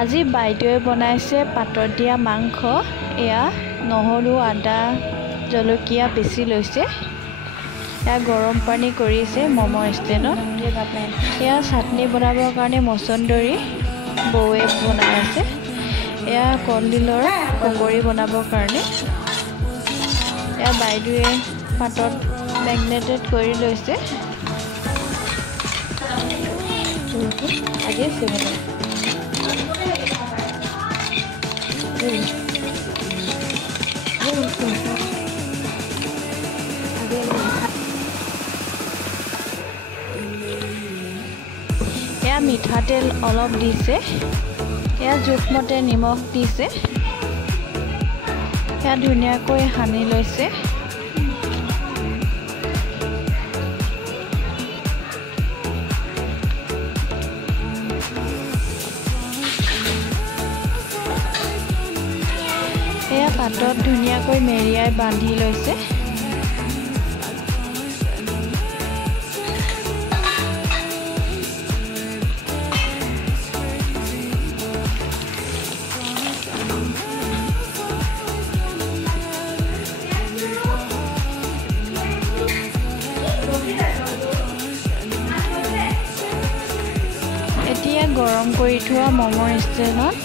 আজি বাইদেৱে বনাইছে পাতত দিয়া মাংস। এয়া নহৰু আদা জলকীয়া বেছি লৈছে। এয়া গৰম পানী কৰিছে ম'ম' ষ্টেণ্ডত। এয়া চাটনি বনাবৰ কাৰণে মচন্দৰী বৌৱে বনাই আছে। এয়া কলডিলৰ পকৰি বনাবৰ কাৰণে। এয়া বাইদেৱে পাতত মেগনেটেড কৰি লৈছে। আজি আছে মানে এয়া মিঠাতেল অলপ দিছে। এয়া জোখমতে নিমখ দিছে। এয়া ধুনীয়াকৈ সানি লৈছে। এয়া পাতত ধুনীয়াকৈ মেৰিয়াই বান্ধি লৈছে। এতিয়া গৰম কৰি থোৱা ম'মৰ ষ্টেণ্ডত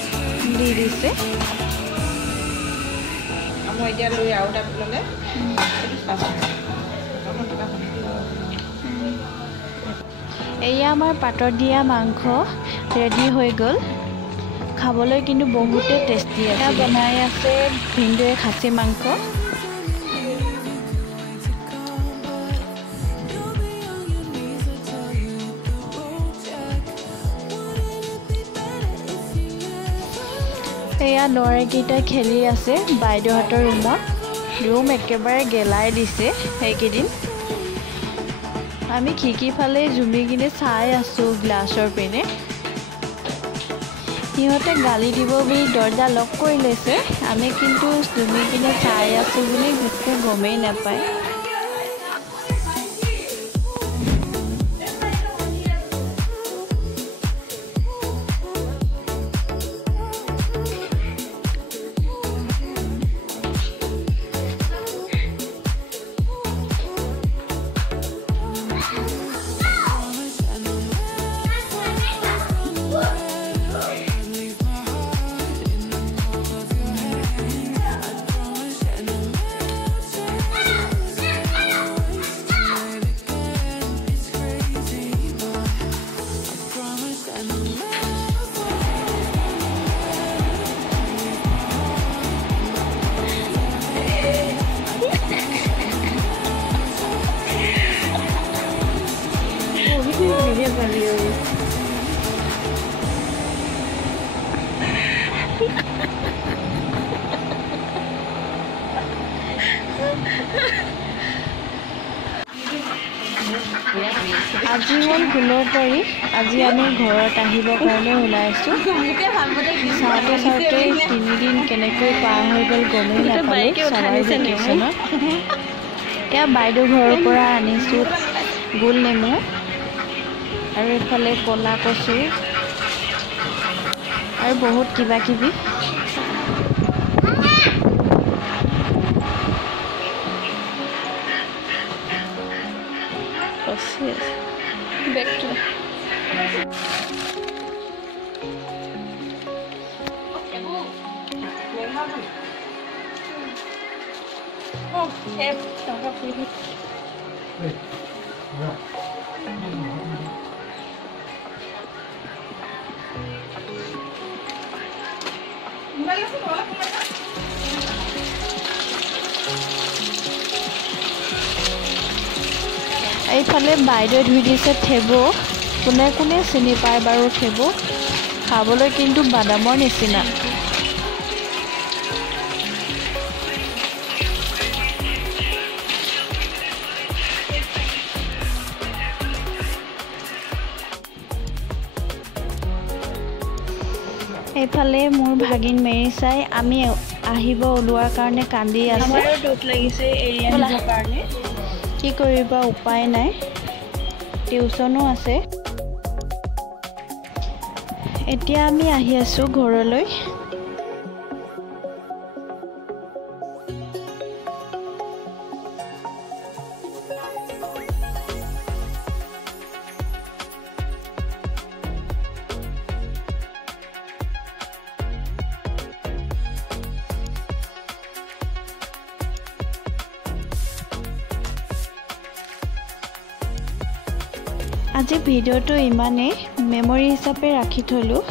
দি দিছে। এয়া আমাৰ পাতত দিয়া মাংস ৰেডি হৈ গ'ল। খাবলৈ কিন্তু বহুতে টেষ্টি আছে। বনাই আছে ভিনদেউৱে খাচী মাংস। এয়া ল'ৰাকেইটা খেলি আছে বাইদেউহঁতৰ ৰুমত। ৰুম একেবাৰে গেলাই দিছে সেইকেইদিন। আমি খিৰিকী ফালে জুমি কিনে চাই আছোঁ গ্লাছৰ পিনে। সিহঁতে গালি দিব বুলি দৰ্জা লক কৰি লৈছে। আমি কিন্তু জুমি কিনে চাই আছোঁ বুলি একো গমেই নাপায়। আজি হ'ল 16 তাৰিখ। আজি আমি ঘৰত আহিবৰ কাৰণে ওলাইছোঁ। চাওঁতে চাওঁতে 3 দিন কেনেকৈ পাৰ হৈ গ'ল গমেই নাপালোঁ চামাৰ ভেকেশ্যনত। এয়া বাইদেউ ঘৰৰ পৰা আনিছোঁ গোল নেমু আৰু এইফালে ক'লা কচু আৰু বহুত কিবা কিবি। Back to oh, chef, don't have to eat. Wait. Yeah. এইফালে বাইদেৱে ধুই দিছে থেবো। কোনে কোনে চিনি পায় বাৰু থেবো? খাবলৈ কিন্তু বাদামৰ নিচিনা। এইফালে মোৰ ভাগিন মেৰি চাই আমি আহিব ওলোৱাৰ কাৰণে কান্দি আছে। আমাৰো দুখ লাগিছে এৰিয়া নিবৰ কাৰণে। কি কৰিবা উপায় নাই। টিউচনো আছে। এতিয়া আমি আহি আছোঁ ঘৰলৈ। আজি ভিডিঅ'টো ইমানেই, মেমৰি হিচাপে ৰাখি থলোঁ।